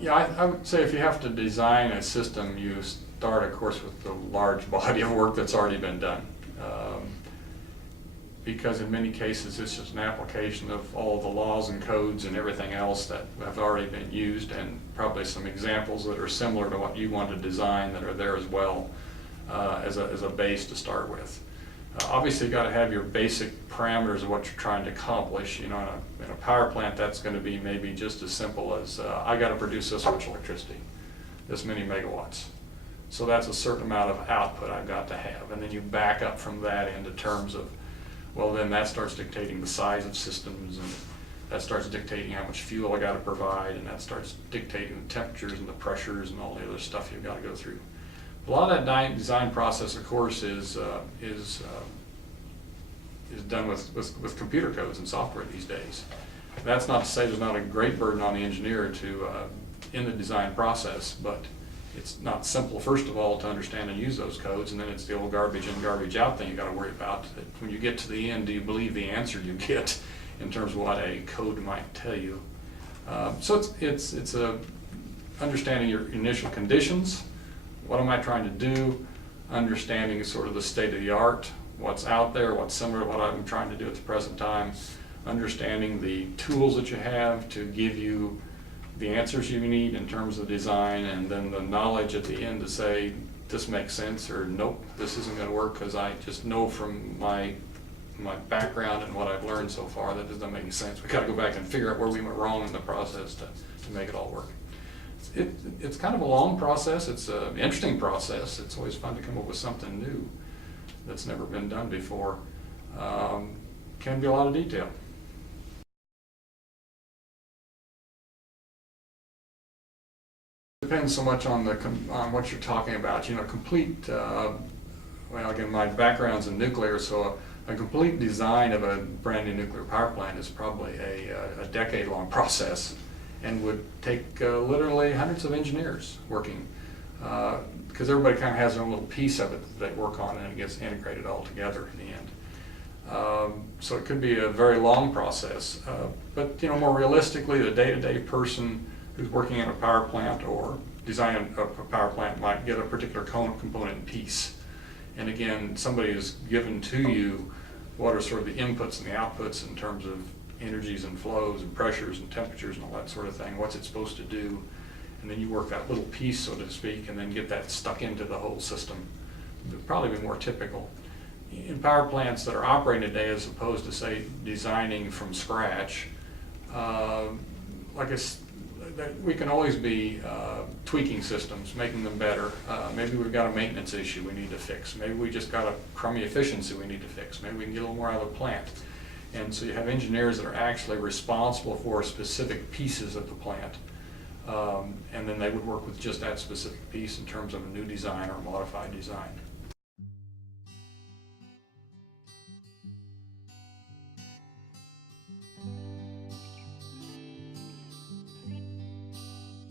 Yeah, I would say if you have to design a system, you start, of course, with the large body of work that's already been done. Because in many cases, it's just an application of all the laws and codes and everything else that have already been used, and probably some examples that are similar to what you want to design that are there as well, as a base to start with. Obviously, you've got to have your basic parameters of what you're trying to accomplish. You know, in a power plant, that's going to be maybe just as simple as I got to produce this much electricity, this many megawatts. So that's a certain amount of output I've got to have. And then you back up from that into terms of, well, then that starts dictating the size of systems, and that starts dictating how much fuel I got to provide, and that starts dictating the temperatures and the pressures and all the other stuff you've got to go through. A lot of that design process, of course, is done with computer codes and software these days. That's not to say there's not a great burden on the engineer in the design process, but it's not simple, first of all, to understand and use those codes, and then it's the old garbage in, garbage out thing you got to worry about. That when you get to the end, do you believe the answer you get in terms of what a code might tell you? So it's understanding your initial conditions. What am I trying to do? Understanding sort of the state of the art, what's out there, what's similar to what I'm trying to do at the present time. Understanding the tools that you have to give you the answers you need in terms of design, and then the knowledge at the end to say, this makes sense, or nope, this isn't going to work because I just know from my background and what I've learned so far that doesn't make any sense. We've got to go back and figure out where we went wrong in the process to make it all work. It's kind of a long process. It's an interesting process. It's always fun to come up with something new that's never been done before. Can be a lot of detail. Depends so much on what you're talking about. You know, complete. Well, again, my background's in nuclear, so a complete design of a brand new nuclear power plant is probably a decade-long process, and would take literally hundreds of engineers working, because everybody kind of has their own little piece of it that they work on, and it gets integrated all together in the end. So it could be a very long process, but you know, more realistically, the day-to-day person who's working in a power plant or designing a power plant might get a particular component piece. And again, somebody is given to you what are sort of the inputs and the outputs in terms of energies and flows and pressures and temperatures and all that sort of thing, what's it supposed to do, and then you work that little piece, so to speak, and then get that stuck into the whole system. It would probably be more typical. In power plants that are operating today, as opposed to, say, designing from scratch, we can always be tweaking systems, making them better. Maybe we've got a maintenance issue we need to fix. Maybe we just got a crummy efficiency we need to fix. Maybe we can get a little more out of the plant. And so you have engineers that are actually responsible for specific pieces of the plant. And then they would work with just that specific piece in terms of a new design or a modified design.